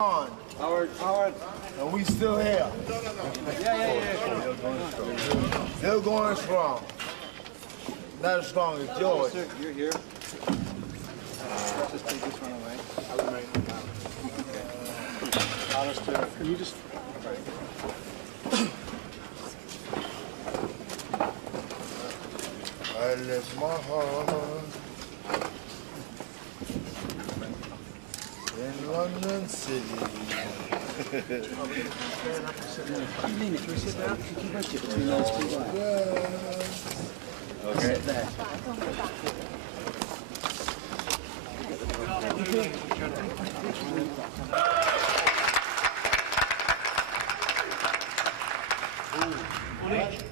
Howard. And we still here. Yeah. Still going strong. Not as strong as George. You're here. Just take this one away. I'll remain. Okay. Alistair, can you just... I left my heart in London City. Okay.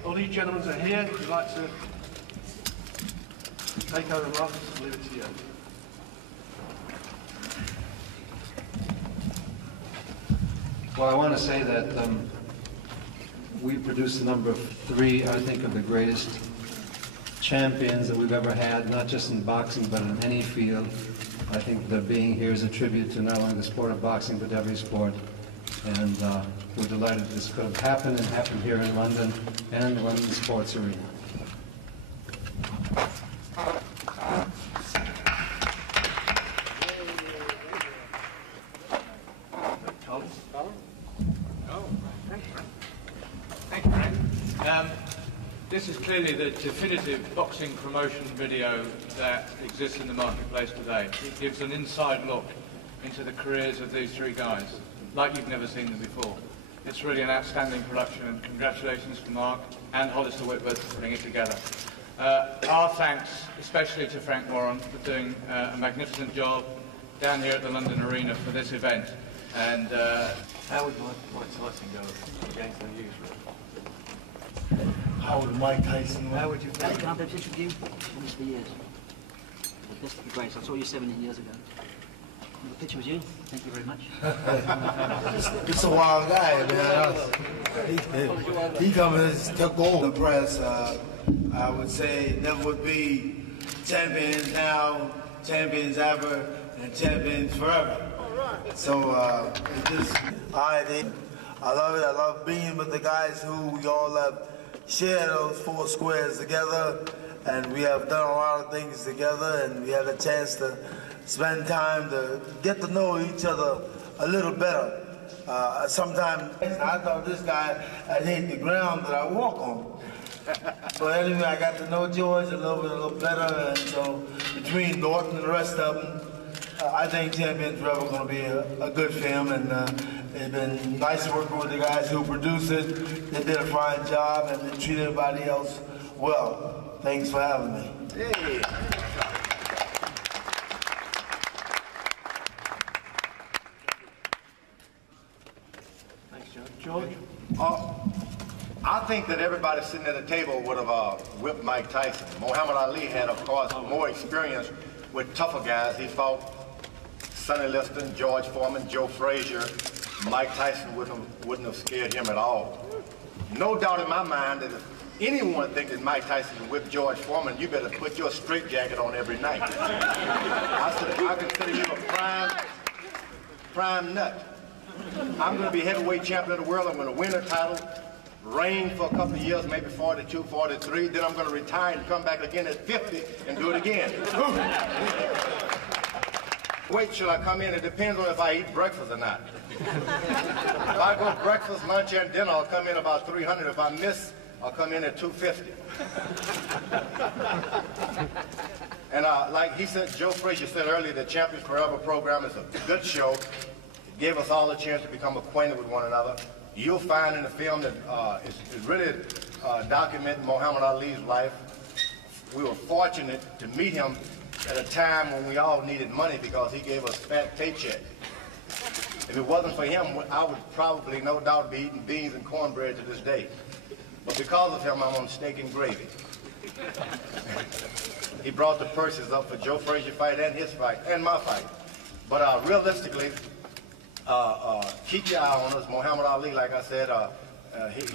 All these gentlemen are here. If you'd like to take over the office, I'll leave it to you. Well, I want to say that we produced the number 3, I think, of the greatest champions that we've ever had, not just in boxing, but in any field. I think that being here is a tribute to not only the sport of boxing, but every sport. And we're delighted this could have happened and happened here in London and the London Sports Arena. This is clearly the definitive boxing promotion video that exists in the marketplace today. It gives an inside look into the careers of these 3 guys, like you've never seen them before. It's really an outstanding production, and congratulations to Mark and Hollister Whitworth for putting it together. Our thanks especially to Frank Warren for doing a magnificent job down here at the London Arena for this event. And How would Mike Tyson go against the usual? How would Mike Tyson win? How would you Can I have a picture of you? Almost for years. The best of the greats. I saw you 17 years ago. The picture was you. Thank you very much. He's a wild guy, man. He come and took over the press. I would say there would be champions now, champions ever, and champions forever. So it just, I love it. I love being with the guys who we all have shared those 4 squares together, and we have done a lot of things together, and we had a chance to spend time to get to know each other a little better. Sometimes I thought this guy had hit the ground that I walk on. But anyway, I got to know George a little better, and so between Norton and the rest of them, I think Champions Forever is going to be a good film, and it's been nice working with the guys who produced it. They did a fine job, and they treated everybody else well. Thanks for having me. Hey. Thanks, George. I think that everybody sitting at the table would have whipped Mike Tyson. Muhammad Ali had, of course, more experience with tougher guys. He fought Sonny Liston, George Foreman, Joe Frazier. Mike Tyson wouldn't have scared him at all. No doubt in my mind that if anyone thinks that Mike Tyson can whip George Foreman, you better put your straitjacket on every night. I consider you a prime nut. I'm going to be heavyweight champion of the world. I'm going to win a title, reign for a couple of years, maybe 42, 43. Then I'm going to retire and come back again at 50 and do it again. Weight should I come in? It depends on if I eat breakfast or not. If I go breakfast, lunch, and dinner, I'll come in about 300. If I miss, I'll come in at 250. And like he said, Joe Frazier said earlier, the Champions Forever program is a good show. It gave us all a chance to become acquainted with one another. You'll find in the film that it's really documenting Muhammad Ali's life. We were fortunate to meet him at a time when we all needed money because he gave us fat paycheck. If it wasn't for him, I would probably, no doubt, be eating beans and cornbread to this day. But because of him, I'm on steak and gravy. He brought the purses up for Joe Frazier's fight and his fight, and my fight. But realistically, keep your eye on us. Muhammad Ali, like I said,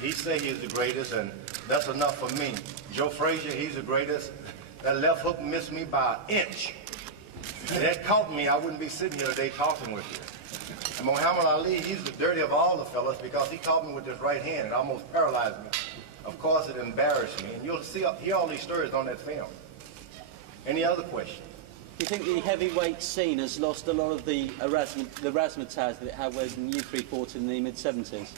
he say he's the greatest, and that's enough for me. Joe Frazier, he's the greatest. That left hook missed me by an inch. If that caught me, I wouldn't be sitting here today talking with you. And Muhammad Ali, he's the dirty of all the fellas because he caught me with his right hand. It almost paralyzed me. Of course, it embarrassed me. And you'll see, hear all these stories on that film. Any other questions? Do you think the heavyweight scene has lost a lot of the razzmatazz that it had when you three fought in the mid-70s?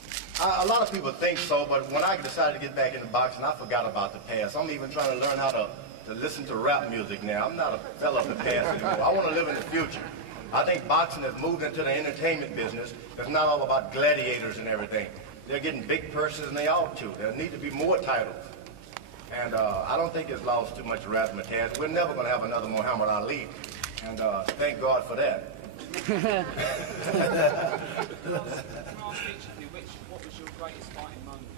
A lot of people think so, but when I decided to get back into boxing, I forgot about the past. I'm even trying to learn how to listen to rap music now. I'm not a fella of the past anymore. I want to live in the future. I think boxing has moved into the entertainment business. It's not all about gladiators and everything. They're getting big purses, and they ought to. There need to be more titles. And I don't think it's lost too much razzmatazz. We're never going to have another Muhammad Ali. And thank God for that. What was your greatest fighting moment?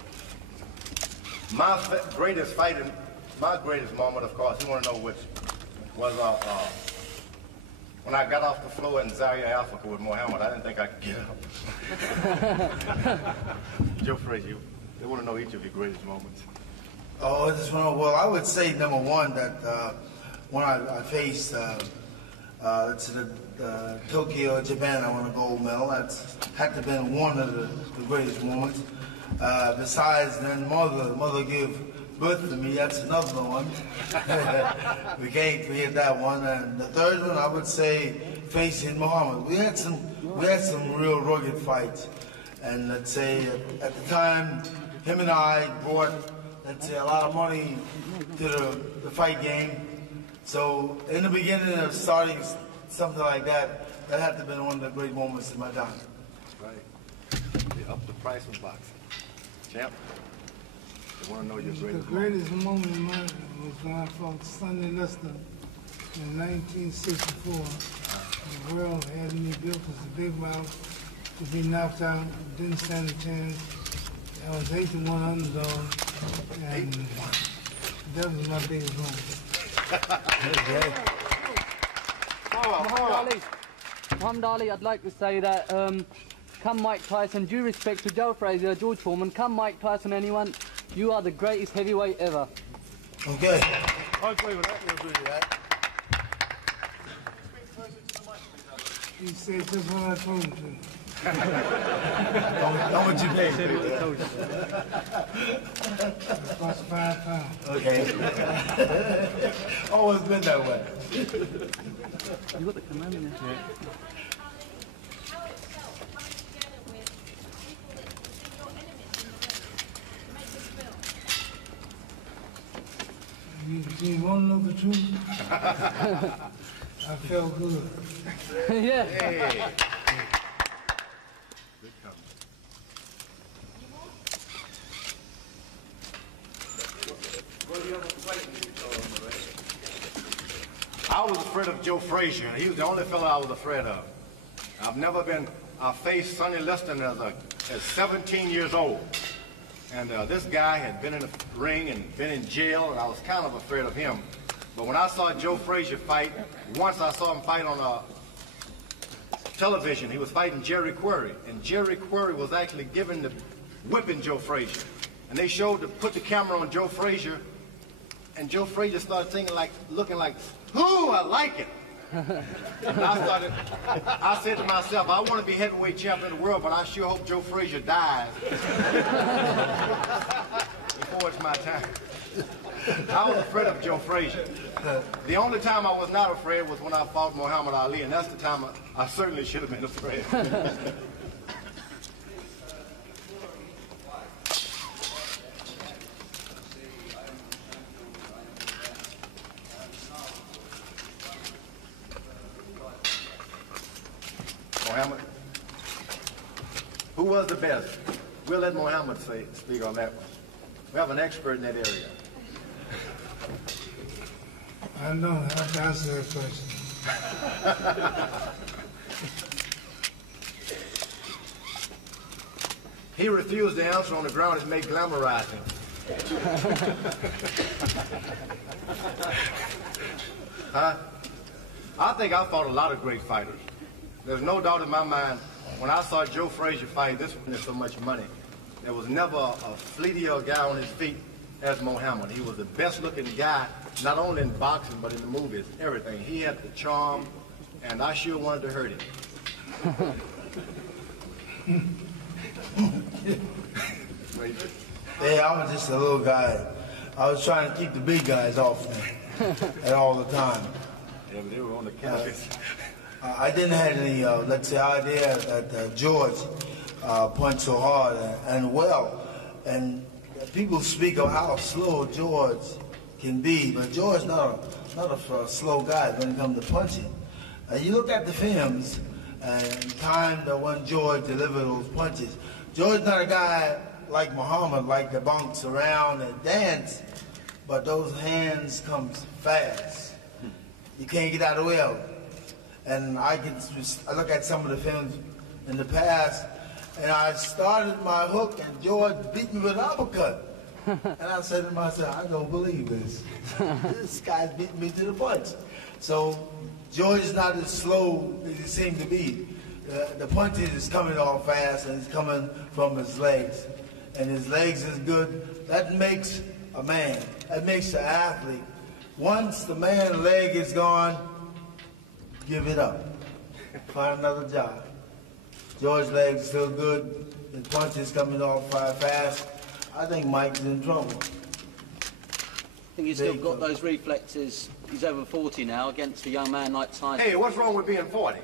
My greatest moment, of course, you want to know which, was when I got off the floor in Zaire, Africa with Muhammad. I didn't think I could get up. Joe Frazier, they want to know each of your greatest moments. Oh, this one, well, I would say number one that when I faced Tokyo, Japan, I won a gold medal. That's had to have been one of the greatest moments. Besides, then mother gave birth to me. That's another one. We can't forget that one. And the third one, I would say, facing Muhammad. We had some real rugged fights. And let's say at the time, him and I brought, let's say, a lot of money to the fight game. So in the beginning of starting something like that, that had to have been one of the great moments in my time. Right. They upped the price of boxing. Champ, they want to know your greatest The greatest moment in my life was when I fought Sonny Liston in 1964. The world had me built as a big mouth to be knocked out, didn't stand a chance. I was 8-1 underdog, and that was my biggest moment. Muhammad Ali, I'd like to say that come Mike Tyson, due respect to Joe Frazier, George Foreman, come Mike Tyson, anyone, you are the greatest heavyweight ever. Okay. I agree with that. You agree with that. He said just what I told him to. How much you pay? It cost £5. Okay. Always been that way. You got the command in there. You want to know the truth? I felt good. Yeah. Hey. Good comment. I was afraid of Joe Frazier. He was the only fellow I was afraid of. I faced Sonny Liston as 17 years old. And this guy had been in the ring and been in jail, and I was kind of afraid of him. But when I saw Joe Frazier fight, once I saw him fight on television, he was fighting Jerry Quarry. And Jerry Quarry was actually whipping Joe Frazier. And they put the camera on Joe Frazier, and Joe Frazier started looking like, ooh, I like it. And I said to myself, I want to be heavyweight champion of the world, but I sure hope Joe Frazier dies before it's my time. I was afraid of Joe Frazier. The only time I was not afraid was when I fought Muhammad Ali, and that's the time I certainly should have been afraid. Muhammad, who was the best? We'll let Muhammad speak on that one. We have an expert in that area. I don't know how to answer that question. He refused to answer on the ground it may glamorize him. Huh? I think I fought a lot of great fighters. There's no doubt in my mind, when I saw Joe Frazier fight, this one had so much money. There was never a fleetier guy on his feet as Muhammad. He was the best looking guy, not only in boxing, but in the movies, everything. He had the charm, and I sure wanted to hurt him. Yeah, I was just a little guy. I was trying to keep the big guys off me at all the time. Yeah, but they were on the campus. I didn't have any, let's say, idea that George punched so hard and well. And people speak of how slow George can be, but George not a slow guy when it comes to punching. You look at the films and time that when George delivered those punches. George not a guy like Muhammad, like the bunks around and dance, but those hands come fast. You can't get out of the way of it. And I look at some of the films in the past, and I started my hook, and George beat me with an uppercut. And I said to myself, I don't believe this. This guy's beating me to the punch. So George is not as slow as he seemed to be. The punches is coming off fast, and it's coming from his legs. And his legs is good. That makes a man. That makes an athlete. Once the man's leg is gone, give it up. Find another job. George's legs is still good. His punches coming off fast. I think Mike's in trouble. I think he's still got those reflexes. He's over 40 now against a young man like Tyson. Hey, what's wrong with being 40?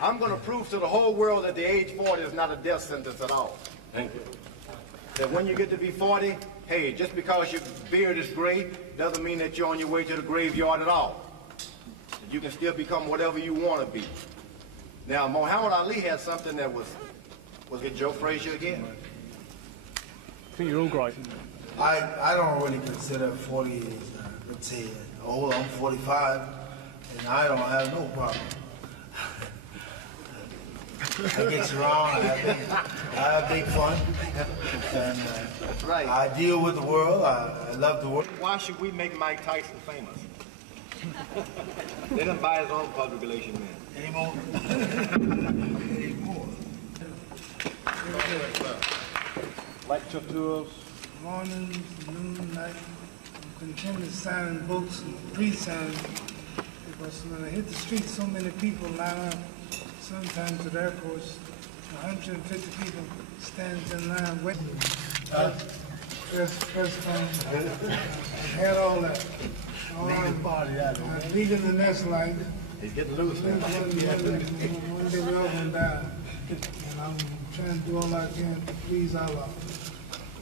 I'm going to prove to the whole world that the age 40 is not a death sentence at all. Thank you. That when you get to be 40, hey, just because your beard is gray doesn't mean that you're on your way to the graveyard at all. You can still become whatever you want to be. Now, Muhammad Ali had something that was it Joe Frazier again? I think you're all great. I don't really consider 40 as, let's say, old. I'm 45, and I don't have no problem. I get around, I have big fun, and That's right. I deal with the world. I love the world. Why should we make Mike Tyson famous? They didn't buy his own public relation man. Anymore? Anymore. Lecture tours. Mornings, noon, night. I'm continuing signing books and pre-signing because when I hit the street, so many people line up. Sometimes at airports, 150 people stand in line waiting. First time, I had all that. I'm leaving the next line. He's getting loose now. One day we're all going to die. And I'm trying to do all I can to please Allah.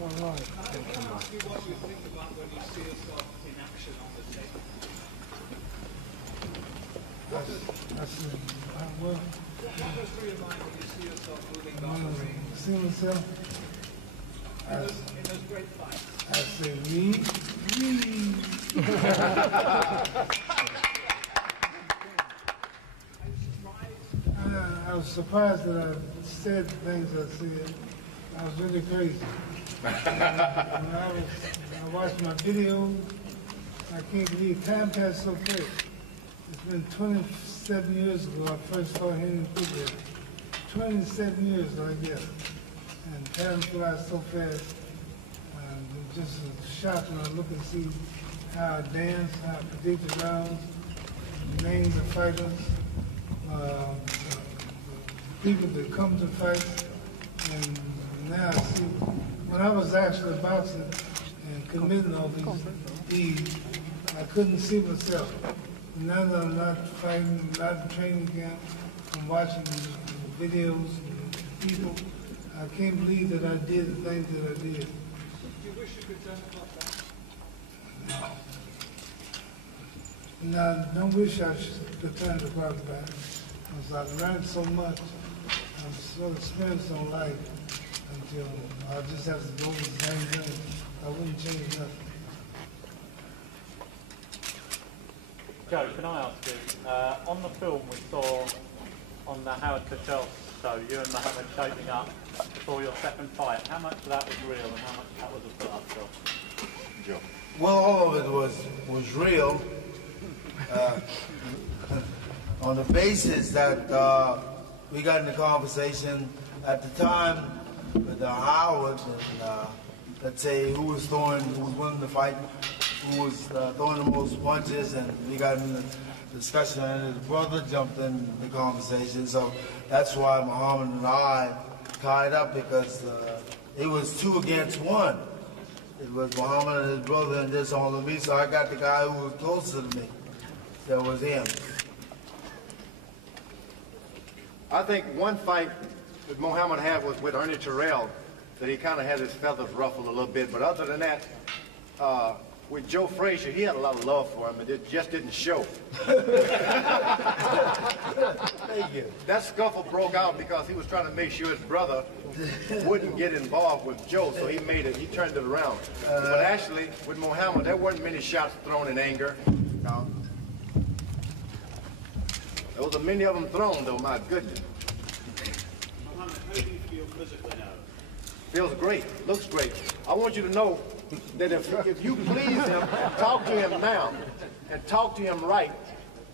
All right. Can I ask you what you think about when you see yourself in action on the tape? I said, well, What goes through your mind when you see yourself moving down the ring? see myself. In those great fights. I said, me. I was surprised that I said the things I said. I was really crazy. When I watched my videos, I can't believe time passed so quick. It's been 27 years ago I first saw Henry Football. 27 years, I guess. And time flies so fast. It's just a shock when I look and see how I dance, how I predict the rounds, names of fighters, people that come to fight. And now I see, when I was actually boxing and committing all these deeds, I couldn't see myself. Now that I'm not fighting, not in training camp, I'm watching the videos and people, I can't believe that I did the things that I did. Do you wish you could turn the clock back? No. And I don't wish I could turn the clock back, because I've learned so much. I'm so experienced on life until I just have to go with the same thing. I wouldn't change nothing. Joe, can I ask you, on the film we saw on the Howard Cosell show, you and Muhammad shaping up for your second fight, how much of that was real and how much of that was a put-up job? Well, all of it was real, on the basis that we got in the conversation at the time with Howard, and let's say who was winning the fight, who was throwing the most punches, and we got in the discussion, and his brother jumped in the conversation. So that's why Muhammad and I tied up, because it was 2 against 1. It was Muhammad and his brother and this on me, so I got the guy who was closer to me. That was him. I think one fight that Muhammad had was with Ernie Terrell, that he kind of had his feathers ruffled a little bit. But other than that, with Joe Frazier, he had a lot of love for him, but it just didn't show. Thank you. That scuffle broke out because he was trying to make sure his brother wouldn't get involved with Joe, so he turned it around. But actually, with Muhammad, there weren't many shots thrown in anger. No. There was many of them thrown, though, my goodness. Muhammad, how do you feel physically now? Feels great, looks great. I want you to know that if you please him, talk to him now, and talk to him right,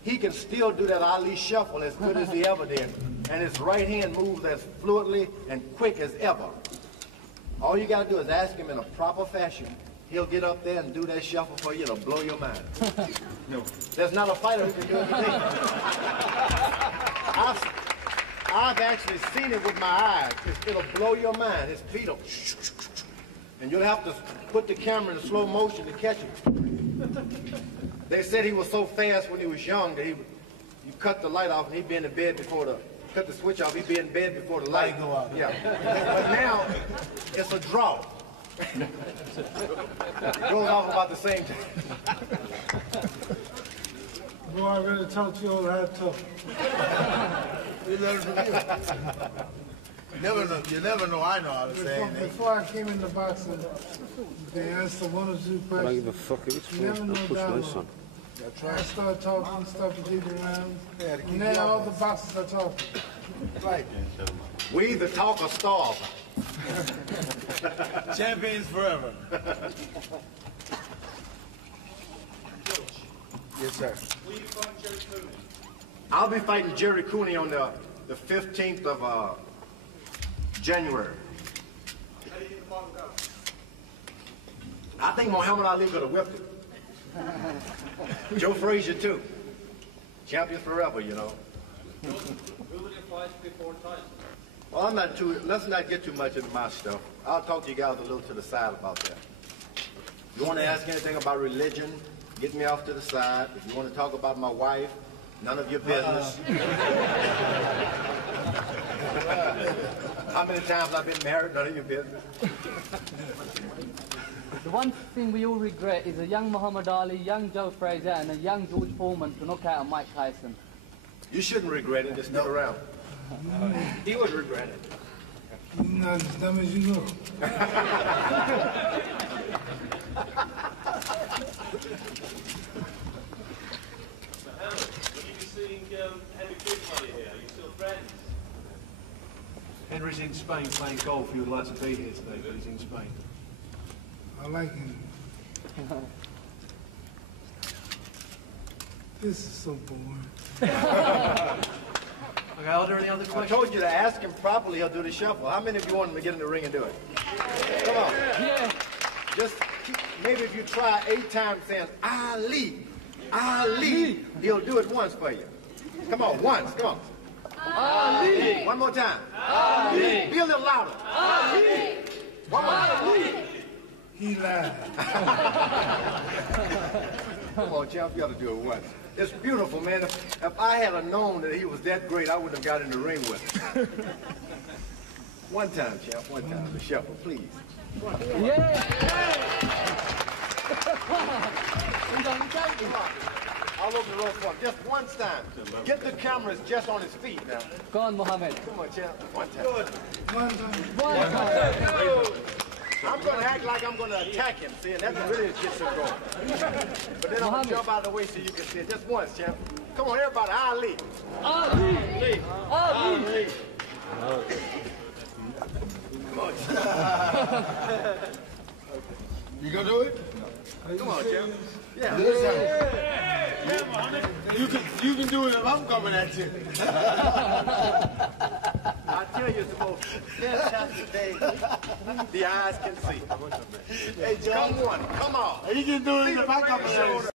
he can still do that Ali shuffle as good as he ever did. And his right hand moves as fluidly and quick as ever. All you got to do is ask him in a proper fashion. He'll get up there and do that shuffle for you. It'll blow your mind. No, there's not a fighter who can do it today. I've actually seen it with my eyes. It'll blow your mind. His feet will, and you'll have to put the camera in slow motion to catch him. They said he was so fast when he was young that you cut the light off and he'd be in the bed before cut the switch off, he'd be in bed before the light go out. Yeah. But now, it's a draw. Goes off about the same time. Boy, I really taught you all how to talk. You learn from you. You never know I know how to say anything. Before I came into boxing, they asked the 1 or 2 questions. I don't give a fuck if it's You never know push this on. I start talking, start to keep it around. And then all the boxers are talking. Right. We the talker stars. Champions forever. Yes, sir. Will you fight Jerry Cooney? I'll be fighting Jerry Cooney on the 15th of January. How do you think the fight will go? I think Muhammad Ali could have whipped it. Joe Frazier, too. Champions forever, you know. Who will you fight before Tyson? Well, let's not get too much into my stuff. I'll talk to you guys a little to the side about that. If you want to ask anything about religion, get me off to the side. If you want to talk about my wife, none of your business. How many times I've been married, none of your business. The one thing we all regret is a young Muhammad Ali, young Joe Frazier, and a young George Foreman to knock out Mike Tyson. You shouldn't regret it, just stick around. He would regret it. You're not as dumb as you look. Henry's in Spain playing golf. He would like to be here today, but he's in Spain. I like him. This is so boring. Okay, are there any other I questions? told you to ask him properly, he'll do the shuffle. How many of you want him to get in the ring and do it? Come on. Yeah. Just maybe if you try 8 times saying, Ali, Ali, he'll do it once for you. Come on, once, come on. Ali. One more time. Ali. Be a little louder. Ali. One more time. He lied. Come on, champ, you ought to do it once. It's beautiful, man. If I had known that he was that great, I wouldn't have got in the ring with him. One time, champ, one time. The shuffle, please. Yeah. All over the road for him. Just one time. Get the cameras just on his feet now. Go on, Mohammed. Come on, champ. One time. One time. One time. I'm going to act like I'm going to attack him, see, and that's really gets him going. But then I'm going to jump out of the way so you can see it. Just once, champ. Come on, everybody. Ali. Ali. Ali. Ali. Come on. You gonna do it? Come on, champ. Yeah. You can do it if I'm coming at you. I tell you, it's the most fantastic day the eyes can see. Hey, John. Come on. Come on. You can do it if I come at you.